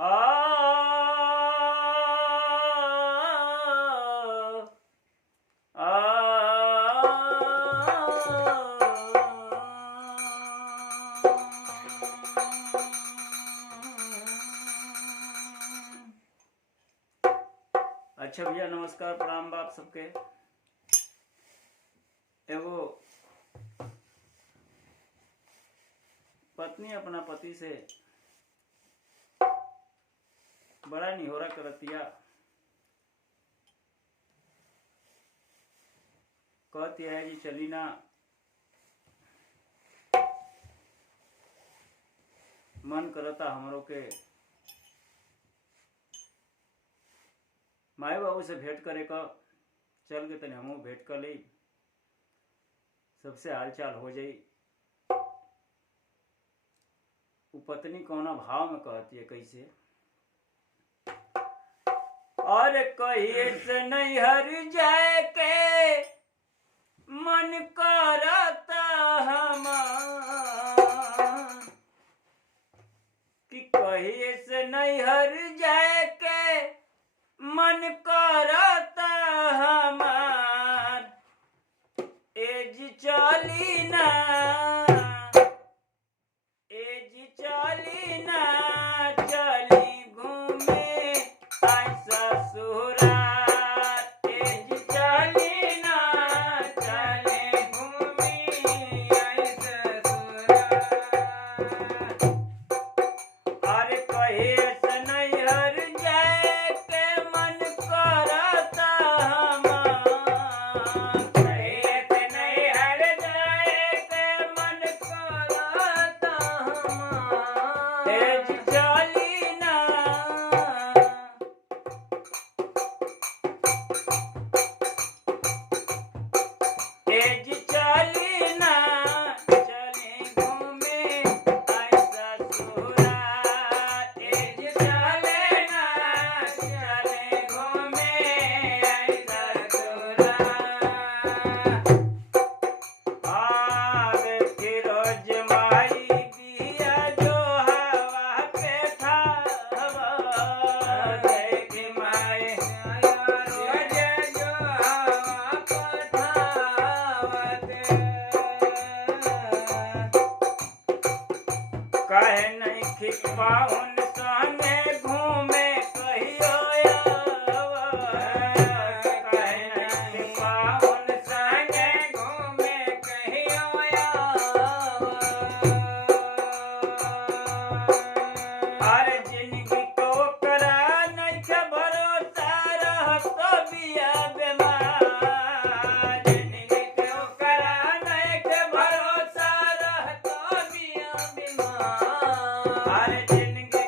आ आ अच्छा भैया, नमस्कार, प्रणाम बाप सबके। एगो पत्नी अपना पति से बड़ा निहोरा करतिया, कहती है जी चली ना, मन करता हमरो के माए बाबू से भेंट करे का, चल के तनी हमहू भेंट कर ली, सबसे हाल चाल हो जाई। वो पत्नी कौना भाव में कहती है, कैसे? और कहिए से नहीं हर जाए के मन करता हमार, कि कहिए से नहीं हर जाए के मन करता हमार, एज चली ना, एज चली ना, चली घूमे आई ससुराल, एज चली ना, चली घूमे आई ससुराल। अरे कहे से नहीं हर जाए के मन करता हमार, कहे से नहीं हर जाए के मन करता हमार, एज चली ना, एज चली ना, चली घूमे आई ससुराल, एज चले ना, चली घूमे आई ससुराल। आगे रोज माई दिया जो हवा पे था, देख माई रोज जो हवा पे था, कहे नहीं खिपाउन संगे घूमे कहियो आवा, कहे नहीं खिपाउन संगे घूमे कहियो आवा। अरे जिंदगी को करा नहीं के भरोसा रहतो बिया बेमार, जिंदगी को करा नहीं के भरोसा रहतो बिया बीमार, अरे जिंदगी